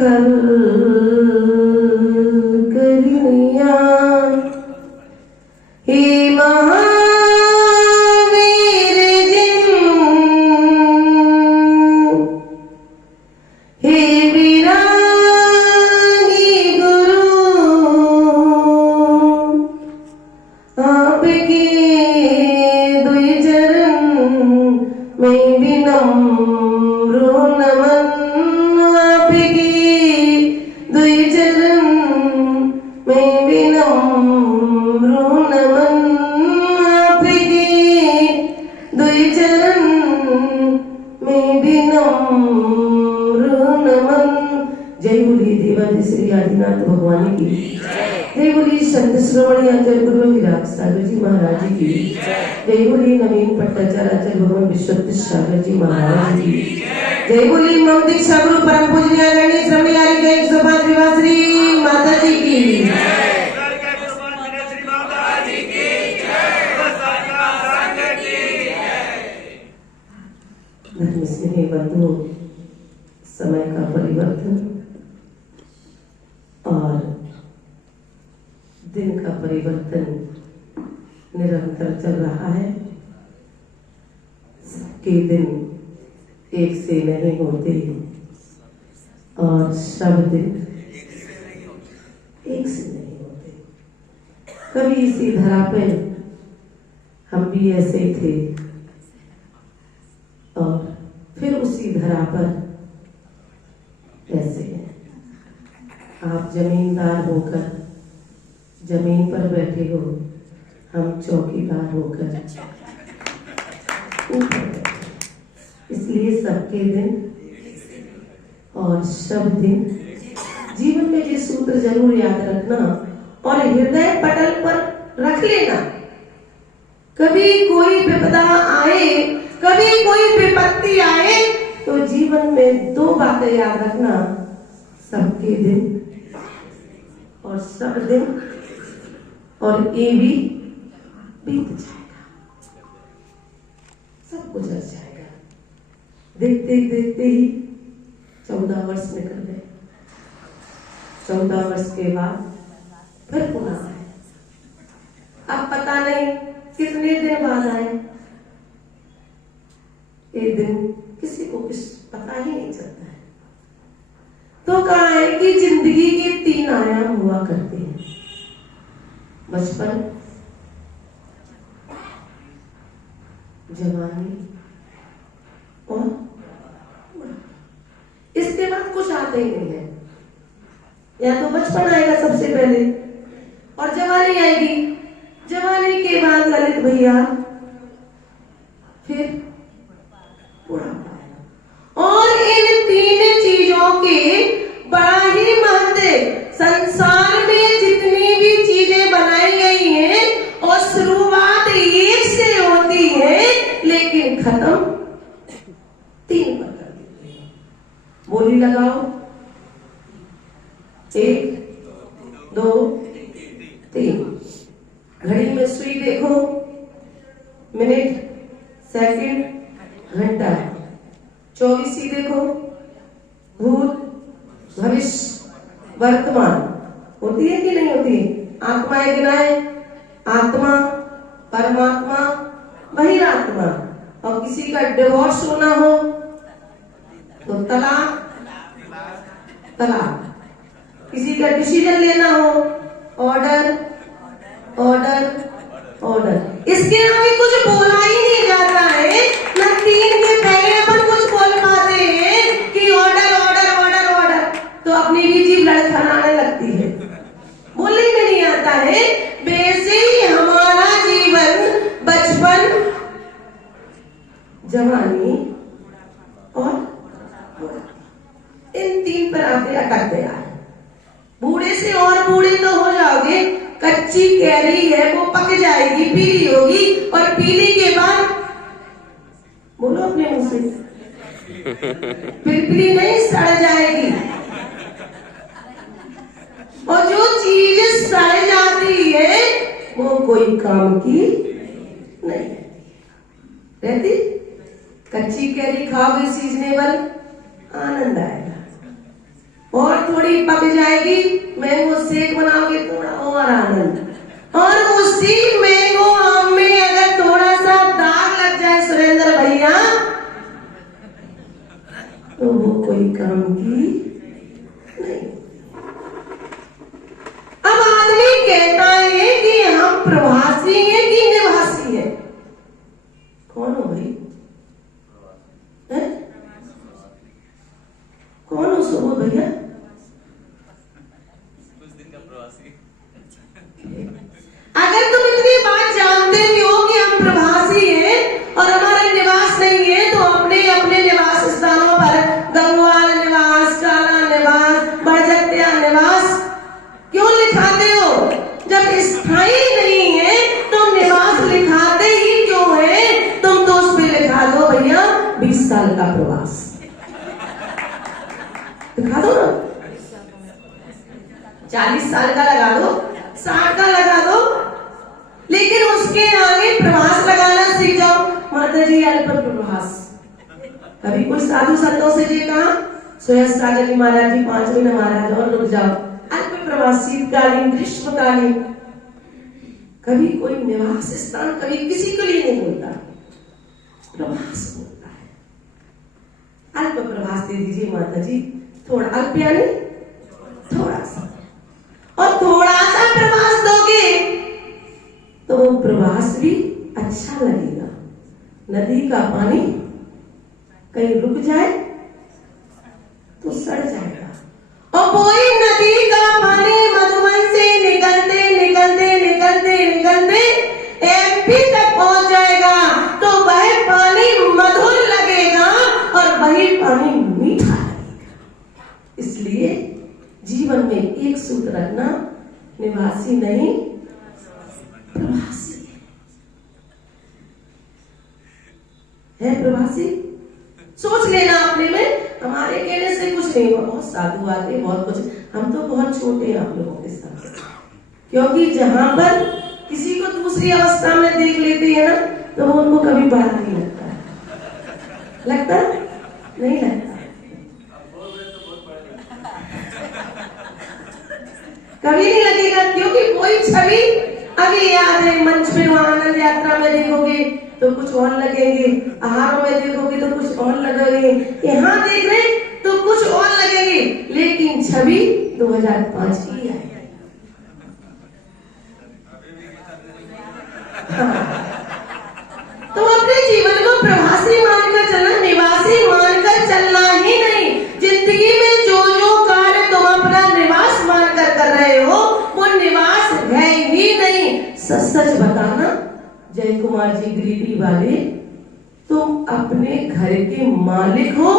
कर करिया हे महावीर जिन हे विरागी गुरु आपके दुई चरण में विनम्र नमन आपके दुई चरण में विनम्र नमन आपके दुई चरण में विनम्र नमन। जय बोली देवादि श्री आदिनाथ भगवान की जय बोली संत श्रोमणी आचार्य गुरु विराट सागर जी महाराज की जय बोली नवीन पट्टाचार्य आचार्य भगवान विश्वनाथ सागर जी महाराज की जय बोली मम दीक्षा गुरु परम पूजनीय आदरणीय श्रमयारी के 105 विवाश्री माता जी की धर्म स्नेही बंधुओं, समय का परिवर्तन और दिन का परिवर्तन निरंतर चल रहा है। सबके दिन एक से नहीं होते और सब दिन एक से नहीं होते। कभी इसी धरा पे हम भी ऐसे ही थे और फिर उसी धरा पर ऐसे हैं। आप जमींदार होकर जमीन पर बैठे हो, हम चौकीदार होकर ऊपर बैठे। इसलिए सबके दिन और सब दिन जीवन में ये सूत्र जरूर याद रखना और हृदय पटल पर रख लेना। कभी कोई विपदा आए, कभी कोई विपत्ति आए तो जीवन में दो बातें याद रखना, सबके दिन और सब दिन, और ये भी बीत जाएगा, सब गुजर जाएगा। देखते ही देखते ही 14 वर्ष निकल गए। 14 वर्ष के बाद फिर पुनः आए। अब पता नहीं कितने दिन बाद आए। एक दिन किसी को कुछ पता ही नहीं चलता है। तो कहा है कि जिंदगी के 3 आयाम हुआ करते हैं, बचपन, जवानी और इसके बाद कुछ आते ही नहीं है। या तो बचपन आएगा सबसे पहले और जवानी आएगी, जवानी के बाद ललित भैया, फिर बुढ़ापा आएगा। और इन 3 चीजों के बड़ा ही महत्व। संसार में जितनी भी चीजें बनाई गई हैं और शुरुआत एक से होती है लेकिन खत्म 3 पर कर देती है। बोली लगाओ, 1 2 3। घड़ी में सुई देखो, मिनट, सेकंड, घंटा। 24 देखो, भूत, भविष्य, वर्तमान। होती है कि नहीं होती? आत्माएं गिनाए, आत्मा, परमात्मा, बहिरात्मा। और किसी का डिवोर्स होना हो तो तलाक, तलाक। किसी का डिसीजन लेना हो, ऑर्डर, ऑर्डर, ऑर्डर। इसके आगे कुछ बोला ही नहीं जाता है। न 3 के पहले अपन कुछ बोल पाते हैं कि ऑर्डर, ऑर्डर, ऑर्डर, ऑर्डर, तो अपनी भी जीभ लड़खड़ाने लगती है, बोलने में नहीं आता है। वैसे ही हमारा जीवन बचपन, जवानी और इन 3 पर आके अटक गया है। बूढ़े से और बूढ़े तो हो जाओगे, कच्ची कैरी है वो पक जाएगी, पीली होगी, और पीली के बाद बोलो अपने मुंह से, पिलपिली नहीं, सड़ जाएगी। और जो चीज सड़ जाती है वो कोई काम की नहीं रहती। कच्ची कैरी खाओगे सीजनेबल, आनंद आएगा। और थोड़ी पक जाएगी, मैंगो शेक बनाओगे थोड़ा और आनंद। और उसी मैंगो आम में अगर थोड़ा सा दाग लग जाए सुरेंद्र भैया, तो वो कोई काम की नहीं। अब आदमी कहता है कि हम प्रवासी हैं कि निवासी हैं। कौन हो भाई? कौन हो सुबोध भैया? कुछ दिन का प्रवासी। अगर तुम इतनी बात जानते भी हो कि हम प्रवासी हैं और हमारा निवास नहीं है, तो अपने अपने निवास स्थानों पर गंगवाल निवास, काला निवास, बड़जत्या निवास क्यों लिखाते हो? जब स्थायी नहीं है तो निवास लिखाते ही क्यों है? तुम तो उस पे लिखा दो भैया 20 साल का प्रवास, लिखा दो ना। 40 साल का लगा दो, 60 का लगा दो, लेकिन उसके आगे प्रवास लगाना सीख जाओ। माता जी अल्प प्रवास। कभी कोई साधु संतों से जी कहा, सुयस सागर जी महाराज जी 5 महीने महाराज और रुक जाओ। अल्प प्रवास, शीतकालीन, ग्रीष्मकालीन। कभी कोई निवास स्थान कभी किसी के लिए नहीं बोलता, प्रवास बोलता है। अल्प प्रवास दे दीजिए माता जी, थोड़ा अल्प यानी थोड़ा सा, और थोड़ा सा प्रवास दोगे तो वो प्रवास भी अच्छा लगेगा। नदी का पानी कहीं रुक जाए तो सड़ जाएगा, और वही नदी का पानी मधुबन से निकलते निकलते निकलते निकलते एमपी तक पहुंच जाएगा, तो वह पानी मधुर लगेगा और वही पानी मीठा लगेगा। इसलिए जीवन में एक सूत्र रखना, निवासी नहीं प्रवासी है। प्रवासी सोच लेना अपने में, हमारे कहने से कुछ नहीं हुआ। बहुत साधु आते, बहुत कुछ, हम तो बहुत छोटे हैं आप लोगों के साथ, क्योंकि जहां पर किसी को दूसरी अवस्था में देख लेते हैं ना, तो वो उनको कभी बड़ा नहीं लगता है। लगता नहीं लगता, कभी नहीं लगेगा, क्योंकि कोई छवि अभी याद है। मंच पे आनंद यात्रा में देखोगे तो कुछ और लगेंगे, आहारों में देखोगे तो कुछ और लगेंगे, यहाँ देख रहे तो कुछ और लगेंगे, लेकिन छवि 2005 की है। तो अपने जीवन को प्रवासी मानकर चलना, निवासी मानकर चलना ही नहीं। जिंदगी में जो जो कार्य तुम अपना निवास मानकर कर रहे हो, वो निवास है ही नहीं। सच सच बताना जय कुमार जी गिरिडीह वाले, तुम अपने घर के मालिक हो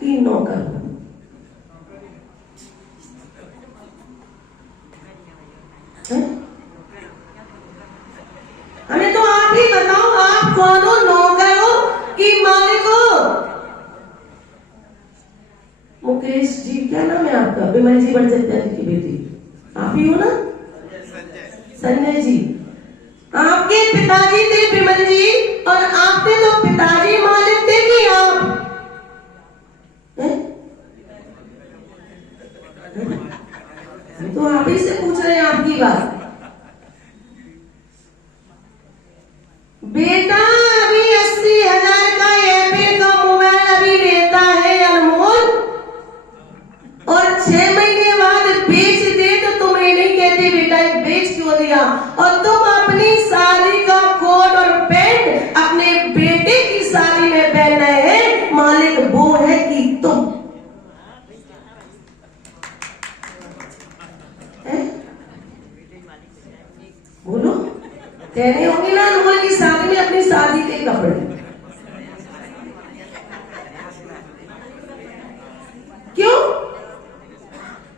कि नौकर हो? हमें तो आप ही बताओ, आप कौन हो? नौकर हो कि मालिक हो? मुकेश जी, क्या नाम है आपका? बिमल जी बड़जत्या जी की बेटी, आप ही हो ना? संजय जी, आपके पिताजी थे बिमल जी, और आपके तो पिताजी मालिक थे कि आप? तो आप ही से पूछ रहे हैं आपकी बात। बेटा अभी 80,000 का एयरटेल का मोबाइल अभी लेता है अनमोल, और 6 महीने बाद बेच दे तो तुम ये नहीं कहते बेटा बेच क्यों दिया, और तुम अपनी शादी का कोट और पैंट अपने बेटे की शादी में पहन रहे हैं। मालिक वो है कि तुम? बोलो, कहने होंगे ना अनमोल की शादी में अपनी शादी के कपड़े। क्यों?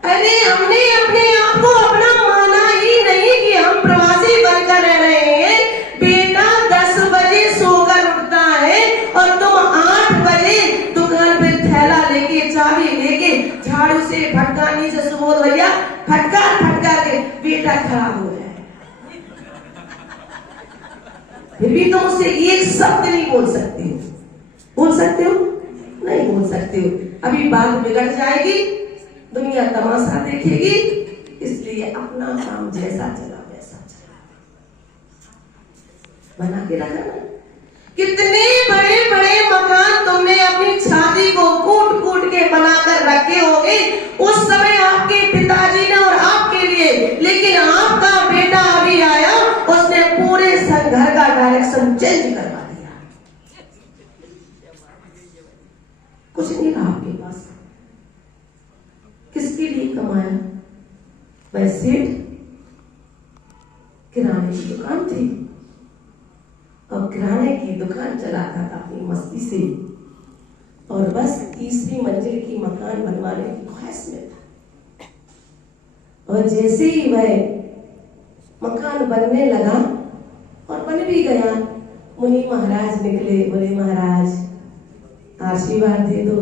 अरे हमने अपने आप को अपना माना ही नहीं कि हम प्रवासी बनकर रह रहे हैं। बेटा 10 बजे सोकर उठता है और तुम 8 बजे दुकान पे थैला लेके, चाबी लेके, झाड़ू से फटकारनी से, सुबोध भैया फटकार फटकार के बेटा खराब हो जाए, फिर भी तुम उससे एक शब्द नहीं बोल सकते हो। बोल सकते हो? नहीं बोल सकते हो। अभी बात बिगड़ जाएगी दुनिया तमाशा देखेगी, इसलिए अपना काम जैसा चला वैसा चला बना के रखा ना। कितने बड़े बड़े मकान तुमने अपनी छाती को कूट कूट के बनाकर रखे होंगे उस समय आपके पिताजी ने और आपके लिए, लेकिन आपका बेटा अभी आया, उसने पूरे घर का डायरेक्शन चेंज करवा दिया। कुछ नहीं रहा आपके पास। किसके लिए कमाया? वह सेठ किराने की दुकान थी और किराने की दुकान चलाता था अपनी मस्ती से, और बस तीसरी मंजिल की मकान बनवाने की ख्वाहिश में था। और जैसे ही वह मकान बनने लगा और बन भी गया, मुनि महाराज निकले, बोले महाराज आशीर्वाद दे दो,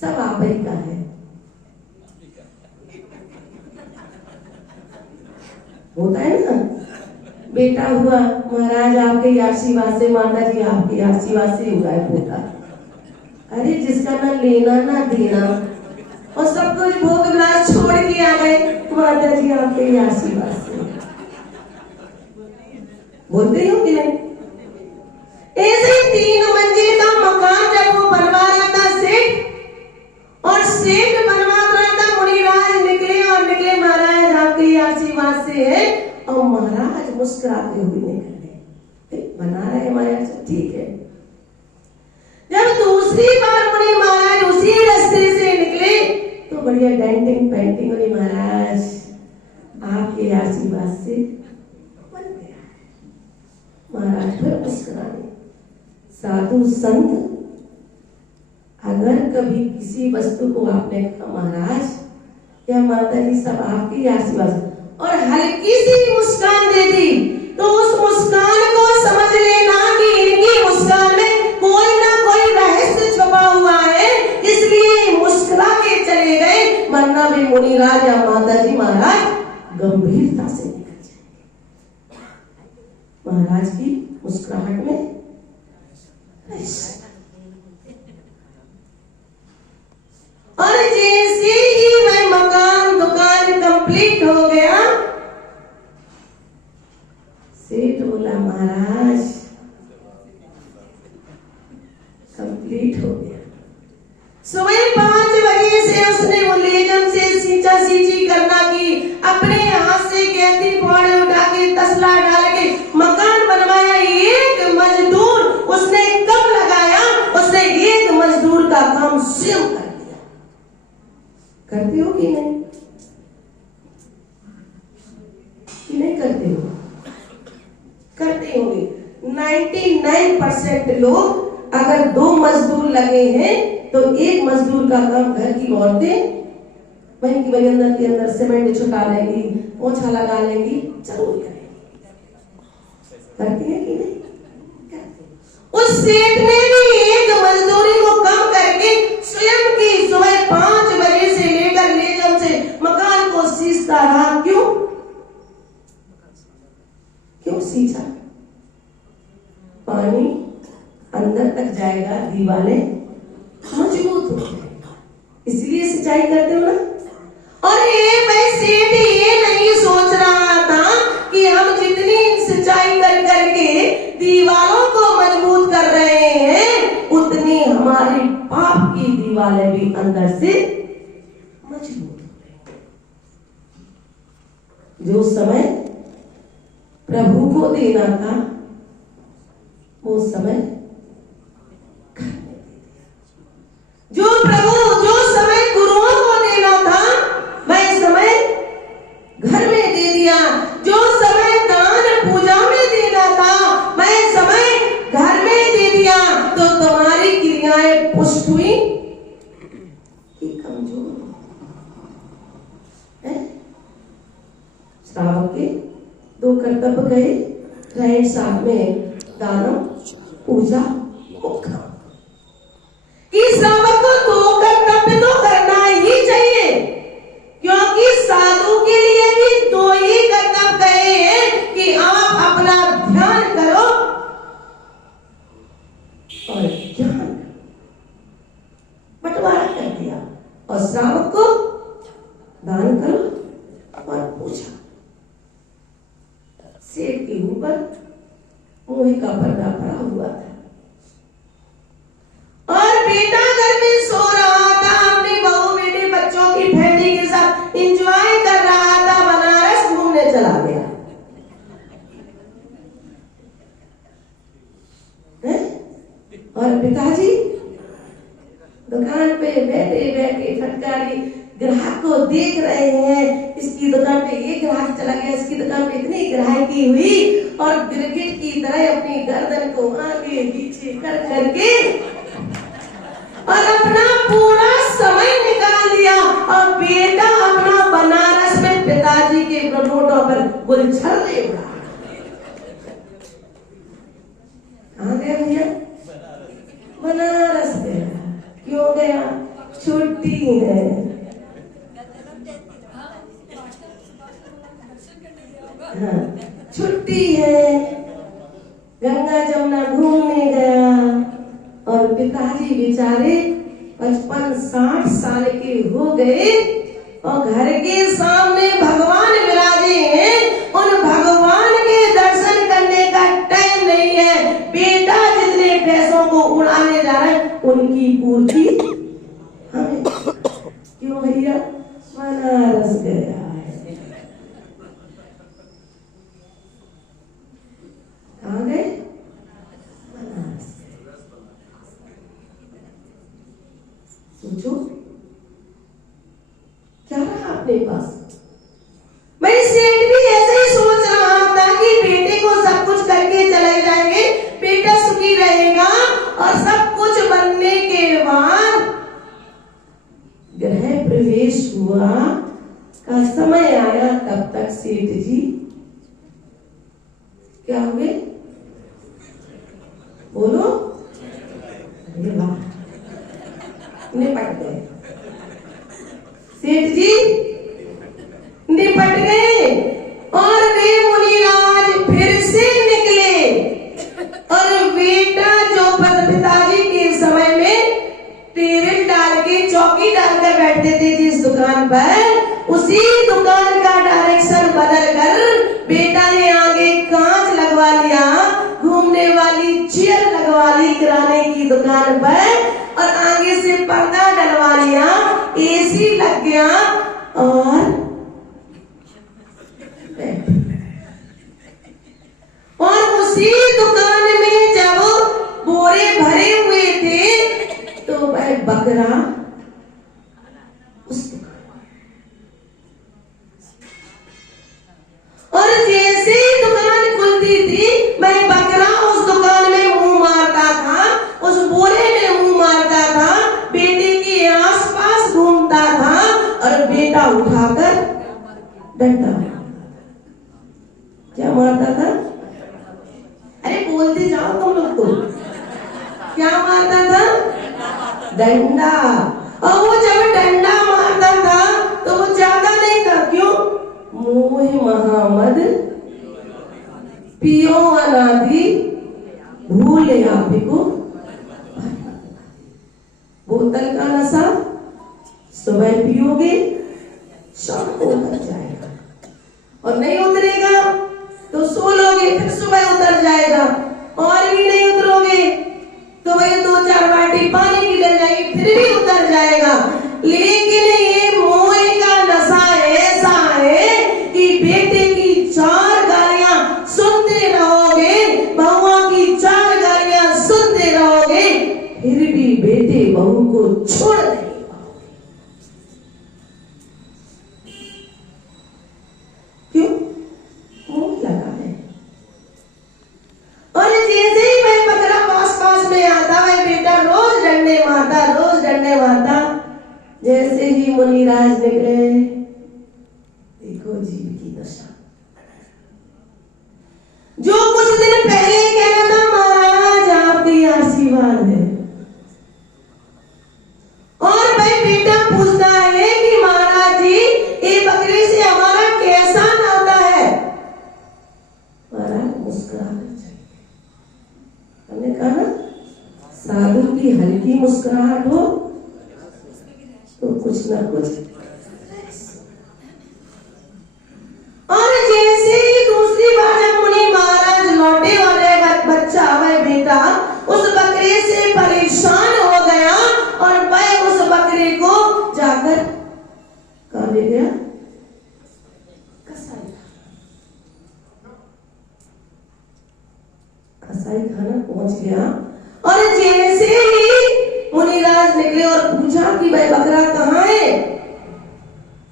सब आप ही का है। होता है ना, बेटा हुआ महाराज आपके आशीर्वाद से, माता जी आपके आशीर्वाद से हुआ है बेटा। अरे जिसका ना लेना ना देना और सब कुछ भोग विलास छोड़ के आ गए, माता जी आपके आशीर्वाद से। बोलते हो कि नहीं? ऐसे 3 मंजिल का मकान जब वो बनवा रहा था सेठ, और सेठ बनवा रहा था, मुनिराज निकले और निकले महाराज आपके आशीर्वाद से है, और महाराज मुस्कुराते हुए निकले, बना रहे हमारे यहाँ, ठीक है। जब दूसरी बार मुनि महाराज उसी रास्ते से निकले तो बढ़िया डेंटिंग पेंटिंग हुई, महाराज आपके आशीर्वाद से बन गया। महाराज फिर मुस्कुराए। साधु संत, अगर कभी किसी वस्तु को आपने कहा महाराज या माता जी सब आपकी आशीर्वाद, और हल्की सी मुस्कान दे दी, तो उस मुस्कान को समझ लेना कि इनकी मुस्कान में कोई ना कोई रहस्य छुपा हुआ है, इसलिए मुस्कुरा के चले गए, वरना भी मुनिराज या माता जी महाराज गंभीरता से निकल जाएंगे। महाराज की मुस्कुराहट में रहस्य। और जैसे ही वह मकान दुकान कंप्लीट हो गया, सेठ बोला महाराज कंप्लीट हो गया। सुबह 5 बजे से उसने वो लेजम से सींचा सींची करना की, अपने हाथ से कहती पौड़े उठा के तसला डाल के मकान बनवाया। एक मजदूर उसने कब लगाया? उसने एक मजदूर का काम स्वयं कर दिया। करते हो कि नहीं? कि नहीं करते हो? करते होंगे। 99% लोग, अगर 2 मजदूर लगे हैं तो एक मजदूर का काम घर की औरतें वहीं की वही अंदर के अंदर सीमेंट छुटा लेंगी, पोछा लगा लेंगी, जरूर करेंगी। करती है कि नहीं? उस सेठ ने भी एक मजदूरी को कम करके स्वयं की सुबह 5 बजे से लेकर लेजम से मकान को सींचता रहा। क्यों? क्यों सींचा? पानी अंदर तक जाएगा, दीवारें मजबूत हो जाएगा, इसलिए सिंचाई करते हो ना। और ये भाई सेठ ये नहीं सोच रहा था कि हम जितनी सिंचाई कर करके दीवारों को मजबूत कर रहे हैं, उतनी हमारी पाप की दीवारें भी अंदर से मजबूत हो रही। जो समय प्रभु को देना था वो समय घर में दे दिया। जो समय गुरुओं को देना था वह समय घर में दे दिया। जो समय दान पूजा में देना था वह समय घर में दे दिया। तो तुम्हारी क्रियाएं पुष्ट हुई कि कमजोर है? श्रावक के 2 कर्तव्य गए, रहे साथ में दानम पूजा मुक्ता। कि श्रावक को 2 कर्तव्य तो करना ही चाहिए, क्योंकि साधु के लिए भी 2 ही कर्तव्य कहे हैं कि आप अपना ध्यान करो और ज्ञान, बंटवारा कर दिया। और श्रावक को दान करो। और पूछा, सेठ के ऊपर मुंह का पर्दा पड़ा हुआ था और बेटा घर में सो रहा था, अपनी बहू बेटे बच्चों की फैमिली के साथ एंजॉय कर रहा था, बनारस घूमने चला गया है? और पिताजी दुकान पे बैठे बैठे फटकारी ग्राहक को देख रहे हैं। इसकी दुकान पे ये ग्राहक चला गया, इसकी दुकान पे इतनी ग्राहकी हुई, और गिरगिट की तरह अपनी गर्दन को आगे पीछे कर करके और अपना पूरा समय निकाल दिया। और बेटा अपना बनारस में पिताजी के नोटों पर गुलछर्रे उड़ा। कहाँ गया भैया? बनारस गया। क्यों गया? छुट्टी है। हाँ, छुट्टी है, गंगा जमुना घूमने गया। और पिताजी बेचारे 55-60 साल के हो गए और घर के सामने भगवान विराजे हैं। उन भगवान के दर्शन करने का टाइम नहीं है। बेटा जितने पैसों को उड़ाने जा रहा है उनकी पूर्ति हमें। क्यों भैया? बनारस गया है। कहाँ गए? बनारस। सोचो क्या रहा अपने पास। मैं सेठ भी ऐसे ही सोच रहा था कि बेटे को सब कुछ करके चले जाएंगे, बेटा सुखी रहेगा, और सब कुछ बनने के बाद गृह प्रवेश हुआ का समय आया, तब तक सेठ जी क्या हो गए? बोलो। अरे वाह, निपट गए सेठ जी, निपट गए। और वे मुनिराज फिर से निकले। और बेटा जो पिताजी के समय में टेबल डाल के चौकी डालकर बैठते थे जिस दुकान पर, उसी दुकान का डायरेक्शन बदल कर बेटा ने आगे कांच लगवा लिया, घूमने वाली चेयर लगवा ली किराने की दुकान पर, और आगे से पर्दा डलवा लिया, एसी लग गया। और उसी दुकान में जब बोरे भरे हुए थे तो वह बकरा उस और जैसे ही दुकान खुलती थी मैं बकरा उस दुकान में मुंह मारता था, उस बोरे में मुंह मारता था, बेटे के आसपास घूमता था, और बेटा उठाकर डंडा क्या मारता था? अरे बोलते जाओ तुम लोग तो। क्या मारता था? डंडा। और वो जब डंडा मारता था तो वो ज्यादा नहीं था। क्यों? मोह महामद पियो अनादि भूल आपको। बोतल का नशा सुबह पियोगे शाम को उतर जाएगा, और नहीं उतरेगा तो सो लोगे, फिर सुबह उतर जाएगा, और भी नहीं उतरोगे तो वही 2-4 बाल्टी पानी की डल जाएगी, फिर भी उतर जाएगा। लेकिन ये मोह का नशा ऐसा है कि बेटे की 4 गालियां सुनते रहोगे, बहुआ की 4 गालियां सुनते रहोगे, फिर भी बेटे बहू को छोड़ नहीं पाओगे। क्यों? मोह लगा है। और जैसे ही मैं बकरा पास में आता, वह बेटा रोज डंडे मारता। जैसे ही मुनिराज निकले, देखो जीव की दशा। जो कुछ दिन पहले कहना था महाराज आपकी आशीर्वाद है, और भाई बेटा पूछता है कि महाराज जी ये बकरे से हमारा कैसा नाता है? महाराज मुस्कुराना चाहिए। हमने कहा ना, साधु की हल्की मुस्कुराहट हो तो कुछ ना कुछ कि वह बकरा कहाँ है?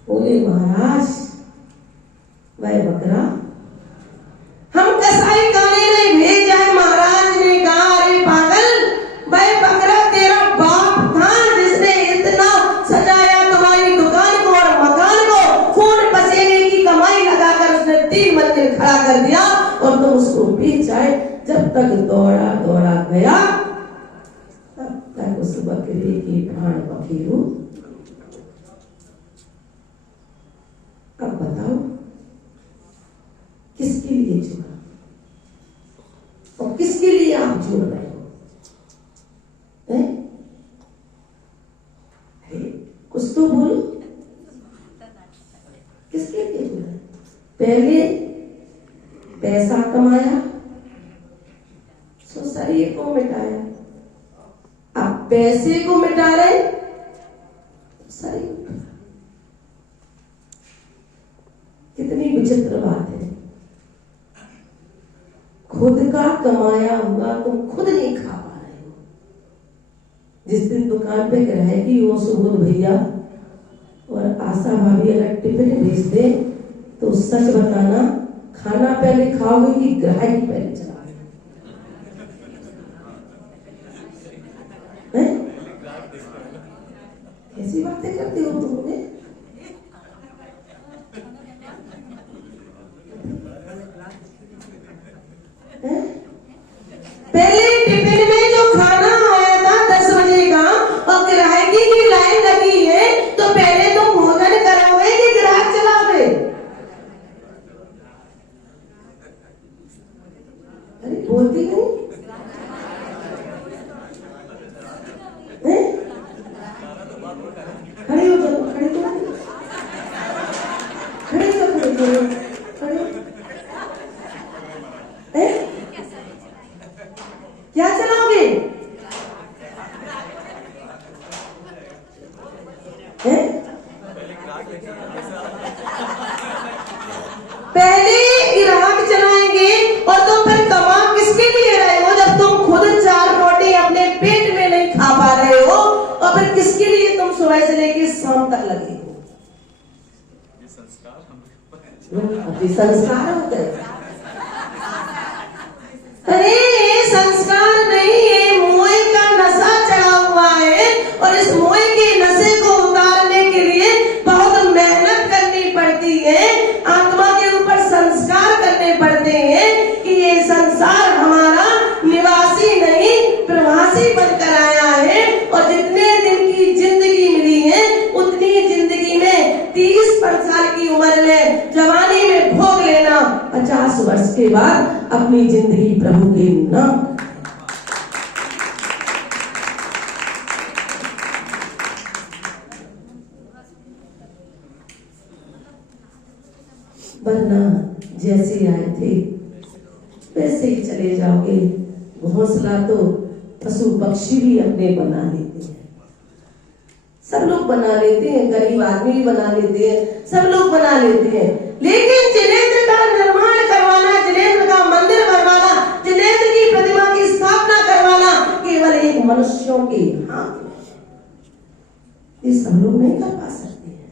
बोले महाराज वह बकरा हम कसाई खाने में भेजा है। महाराज ने कहा अरे पागल, वह बकरा तेरा बाप था जिसने इतना सजाया तुम्हारी दुकान को और मकान को, खून पसीने की कमाई लगाकर उसने 3 मंजिल खड़ा कर दिया और तुम उसको बेच आए। जब तक दौड़ा दौड़ा गया तब तक उस बकरे की प्राण पखेरु। अब बताओ किसके लिए जुड़ा और किसके लिए आप जुड़ रहे हो? कुछ तो बोलो, किसके लिए जुड़ा? पहले पैसा कमाया, सो शरीर को मिटाया, अब पैसे को मिटा रहे, शरीर। कितनी विचित्र बात है। खुद का कमाया हुआ तुम खुद नहीं खा पा रहे हो। जिस दिन दुकान पे ग्राहकी हो, सुबोध भैया और आशा भाभी अगर टिफिन भेज दे तो सच बताना, खाना पहले खाओगे कि ग्राहकी पहले चलाओगे? कैसी बातें करते हो तुम मुझे? पहले टिफिन में जो खाना आया था 10 बजे का और ग्राहकी की लाइन लगी है, तो पहले तुम भोजन करोगे कि ग्राहक चलाओगे? अरे बोलती नहीं। खड़े हो जाओ, खड़े हो, खड़े हो, खड़े हो, खड़े हो। क्या चलाओगे? पहले ग्राहक चलाएंगे और तुम फिर कमा किसके लिए रहे हो? जब तुम खुद 4 रोटी अपने पेट में नहीं खा पा रहे हो और फिर किसके लिए तुम सुबह से लेकर शाम तक लगे हो? संस्कार होते हैं। अरे संस्कार नहीं है, मोह का नशा चढ़ा हुआ है और इस मोह के नशे को उतारने के लिए बहुत मेहनत करनी पड़ती है। आत्मा के ऊपर संस्कार करने पड़ते हैं कि ये संसार हमारा निवासी नहीं प्रवासी बनकर आया है और जितने दिन की जिंदगी मिली है उतनी जिंदगी में 30 साल की उम्र में जवानी में भोग लेना, 50 वर्ष के बाद अपनी जिंदगी प्रभु के नाम। वरना जैसे आए थे वैसे ही चले जाओगे। घोंसला तो पशु पक्षी भी अपने बना लेते हैं, सब लोग बना लेते हैं, गरीब आदमी भी बना लेते हैं, सब लोग बना लेते हैं। लेकिन जिनेंद्र का निर्माण करवाना, जिनेंद्र का मंदिर बनवाना, जिनेंद्र की प्रतिमा की स्थापना करवाना केवल एक मनुष्यों के हाथ में, ये सब लोग नहीं कर पा सकते हैं।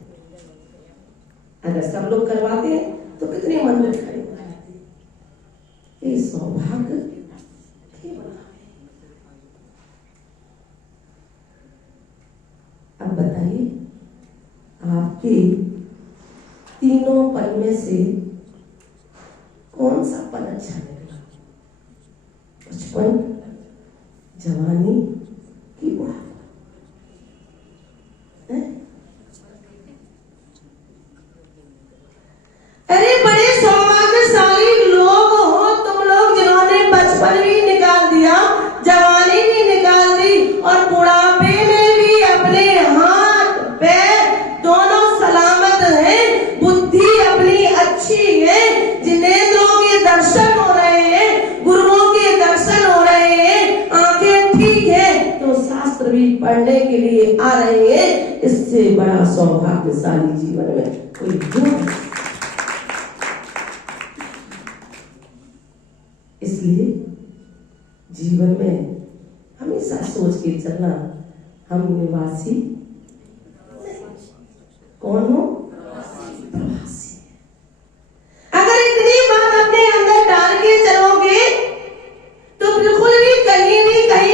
अगर सब लोग करवाते हैं तो कितने मंदिर खड़े हो जाते। ये सौभाग्य अब बताइए, आपके तीनों पल में से कौन सा पल अच्छा लगेगा? बचपन, जवानी की बुढ़ापा? अरे बड़े सौभाग्यशाली लोग हो तुम लोग, जिन्होंने बचपन भी निकाल दिया, जवानी भी निकाल दी और बुढ़ापे में भी अपने हाथ पैर दोनों सलामत हैं, बुद्धि अपनी अच्छी है, जिनेंद्रों के दर्शन हो रहे हैं, गुरुओं के दर्शन हो रहे हैं, आंखें ठीक है तो शास्त्र भी पढ़ने के लिए आ रहे हैं। इससे बड़ा सौभाग्यशाली जीवन में कोई नहीं। इसलिए जीवन में हमेशा सोच के चलना, हम निवासी कौन हो? प्रवासी। अगर इतनी बात अपने अंदर डाल के चलोगे तो बिल्कुल भी कहीं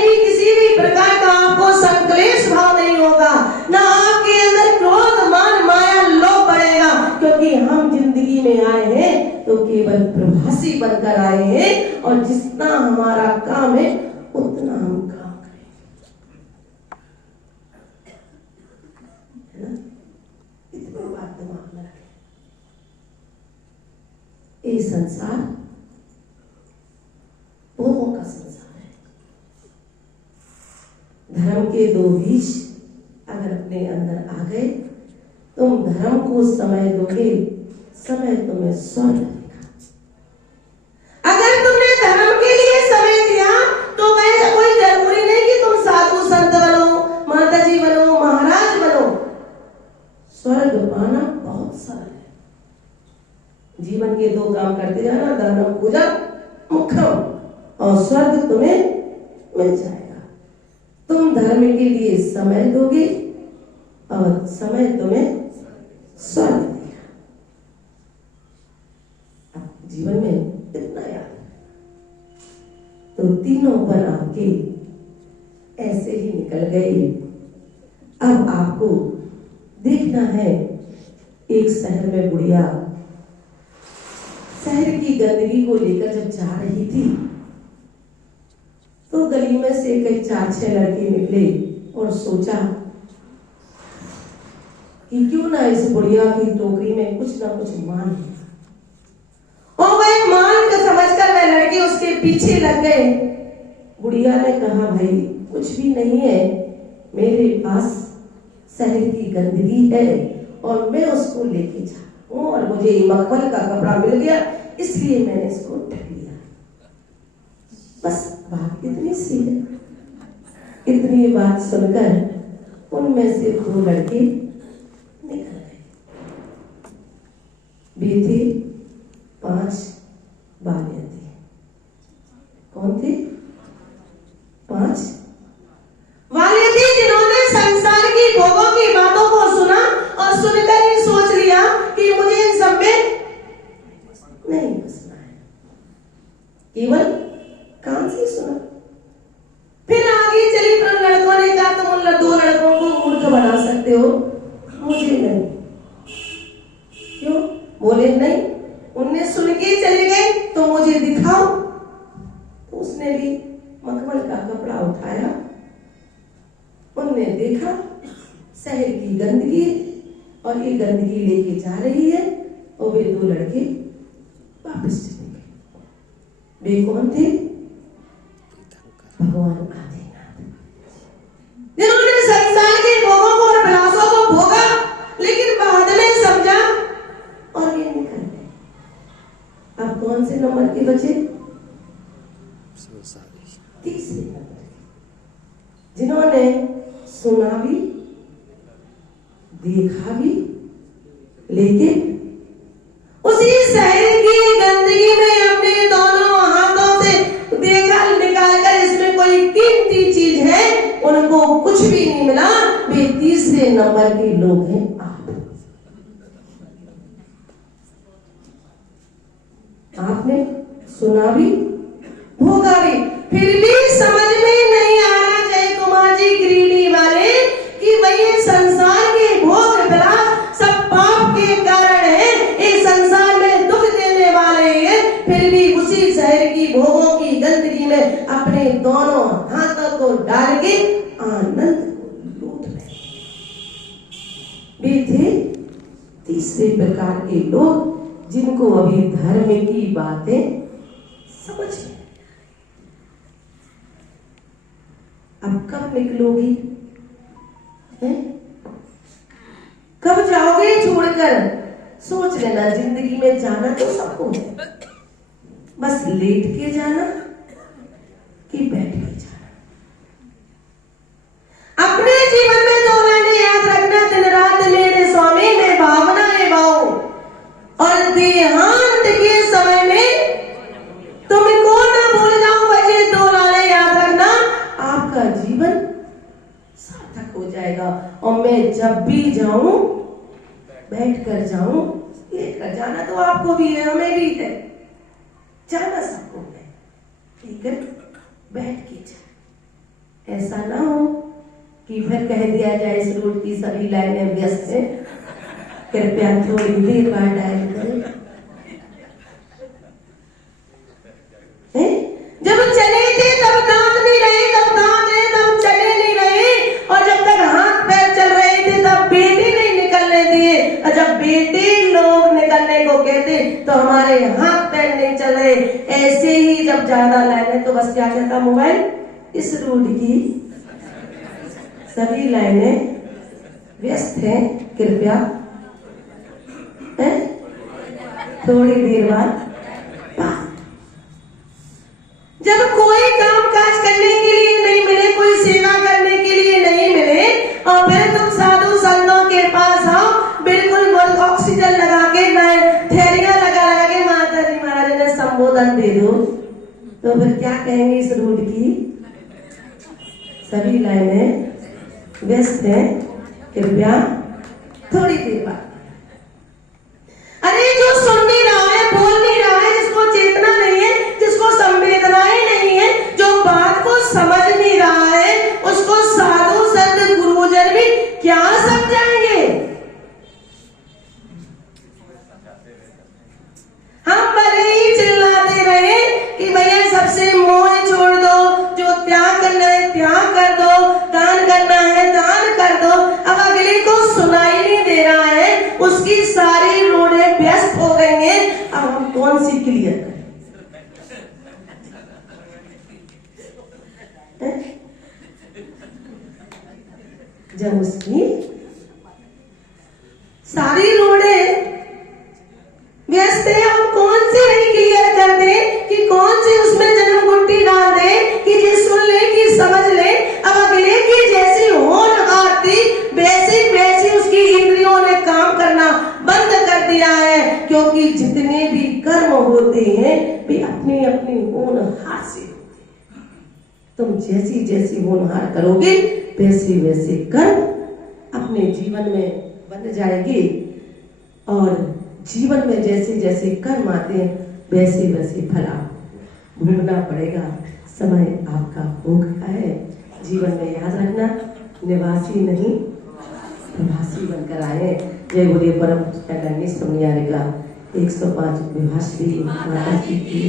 भी किसी भी प्रकार का आपको संक्लेश भाव नहीं होगा, ना आपके अंदर क्रोध मान माया लोभ बढ़ेगा, क्योंकि हम जिंदगी में आए हैं तो केवल प्रवासी बनकर आए हैं, और जितना हमारा काम है उतना हम काम करेंगे, है ना? इतनी बात दिमाग में रखें। ये संसार भोगों का संसार है। धर्म के दो बीज अगर अपने अंदर आ गए, तुम धर्म को समय दोगे, समय तुम्हें स्वर्ग देगा। अगर तुमने धर्म के लिए समय दिया तो वैसे कोई जरूरी नहीं कि तुम साधु संत बनो, माता जी बनो, महाराज बनो। स्वर्ग पाना बहुत सरल है। जीवन के दो काम करते जाना, दानम पूजा मुखम, और स्वर्ग तुम्हें मिल जाएगा। तुम धर्म के लिए समय दोगे और समय तुम्हें स्वर्ग देगा। अब जीवन में इतना याद है तो तीनों पर आपके ऐसे ही निकल गए। अब आपको देखना है, एक शहर में बुढ़िया शहर की गंदगी को लेकर जब जा रही थी तो गली में से कई 4-6 लड़के निकले और सोचा कि क्यों ना इस बुढ़िया की टोकरी में कुछ ना कुछ माल है, और वह माल को समझकर वह लड़के उसके पीछे लग गए। बुढ़िया ने कहा, भाई कुछ भी नहीं है, मेरे पास शहर की गंदगी है और मैं उसको लेके जा, और मुझे मखमल का कपड़ा मिल गया इसलिए मैंने इसको ढक लिया। बस बात इतनी सी है। इतनी बात सुनकर उनमें से 2 लड़के निकल गए। वे थे 5 बालियां थी। कौन थे? 5 वाले थे जिन्होंने संसार की भोगों की बातों को सुना और सुनकर ही सोच लिया कि मुझे इन सब में नहीं बसना है। केवल कान से सुना। फिर आगे चली, पर लड़कों ने कहा, तुम उन 2 लड़कों को मूर्ख बना सकते हो, मुझे नहीं। क्यों? बोले नहीं, उनने सुन के चले गए तो मुझे दिखाओ। तो उसने भी मखमल का कपड़ा उठाया, उनने देखा शहर की गंदगी और ये गंदगी लेके जा रही है, और वे 2 लड़के वापस चले गए। वे कौन थे? भगवान आदिनाथ, जिन्होंने संसार के भोगों को और विलासों को भोगा, लेकिन बाद में समझा और ये निकल गए। अब कौन से नंबर के बचे? तीसरे नंबर के, जिन्होंने सुना भी, देखा भी, लेकिन उसी शहर की गंदगी में अपने दोनों हाथों से देखा, निकालकर इसमें कोई कीमती चीज है, उनको कुछ भी नहीं मिला। वे तीसरे नंबर के लोग हैं आप। आपने सुना भी, भोगा भी, फिर भी समझ में नहीं आ रहा जय कुमार जी गिरिडीह वाले कि वही संसार के भोग विलास सब पाप के कारण है, इस संसार में दुख देने वाले हैं, फिर भी उसी शहर की भोगों की गंदगी में अपने दोनों हाथों को डाल के आनंद को लूट रहे। वे थे तीसरे प्रकार के लोग जिनको अभी धर्म की बातें समझ में। अब कब निकलोगी? कब जाओगे छोड़कर? सोच लेना, जिंदगी में जाना तो सबको है, बस लेट के जाना कि बैठ के जाना। अपने जीवन में 2 लाइनें याद रखना, दिन रात मेरे स्वामी में भावना है भाव, और देहांत के समय में तुमको ना भूल जाऊं। बचे 2 लाइनें याद रखना, आपका जीवन सार्थक हो जाएगा। और मैं जब भी जाऊं बैठ कर जाऊं, लेट कर जाना तो आपको भी है, हमें भी है, जाना सबको है, लेकिन बैठ के जाए। ऐसा ना हो कि फिर कह दिया जाए इस रोड की सभी लाइनें व्यस्त हैं, कृपया थोड़ी देर बाद डायल करें। जब चले थे तब दांत नहीं रहे, तब दांत है तब चले नहीं रहे, और जब तक हाथ पैर चल रहे थे तब बेटे नहीं निकलने दिए, और जब बेटे लोग निकलने को कहते तो हमारे हाथ पैर नहीं चल रहे। ऐसे ही जब ज्यादा लाइनें, तो बस क्या कहता मोबाइल, इस रोड की सभी लाइनें व्यस्त हैं, कृपया थोड़ी देर बाद। जब कोई काम काज करने के लिए नहीं मिले, कोई सेवा करने के लिए नहीं मिले, और फिर तुम साधु संतों के पास आओ, बिल्कुल ऑक्सीजन लगा के, थैलियां लगा लगा के माता जी महाराज ने संबोधन दे दो, तो फिर क्या कहेंगे, इस रोड की सभी लाइनें व्यस्त हैं, कृपया थोड़ी देर बाद। अरे जो सुन नहीं रहा है, बोल नहीं रहा है, जिसको चेतना नहीं है, जिसको संवेदनाएं नहीं है, जो बात को समझ नहीं रहा है, उसको साधु संत गुरुजन भी क्या समझाएंगे। हम भले ही चिल्लाते रहे कि भैया सबसे मोह छोड़ दो, जो त्याग करना है त्याग कर दो, दान करना है दान कर दो, अब अगले को सुनाई नहीं दे रहा है, उसकी सारी रोडें व्यस्त हो गई हैं, अब हम कौन सी क्लियर करें। जब उसकी सारी रोडें व्यस्त है, हम कौन सी नहीं क्लियर कर दे, कि कौन सी उसमें जन्म गुट्टी डाल दे, कि ये सुन ले कि समझ ले। अब अगले की जैसी होनहार थी, वैसी वैसी उसकी इंद्रियों ने काम करना बंद कर दिया है, क्योंकि जितने भी कर्म होते हैं वे अपनी अपनी होनहार से होते हैं। तुम जैसी जैसी होनहार करोगे, वैसे वैसे कर्म अपने जीवन में बन जाएगी, और जीवन में जैसे जैसे कर्म आते हैं वैसे वैसे फल आपको भोगना पड़ेगा। समय आपका हो गया है, जीवन में याद रखना, निवासी नहीं प्रवासी बनकर आए। जय बोलिए परम पूज्य स्वामी का 105 विभाश्री माता जी की।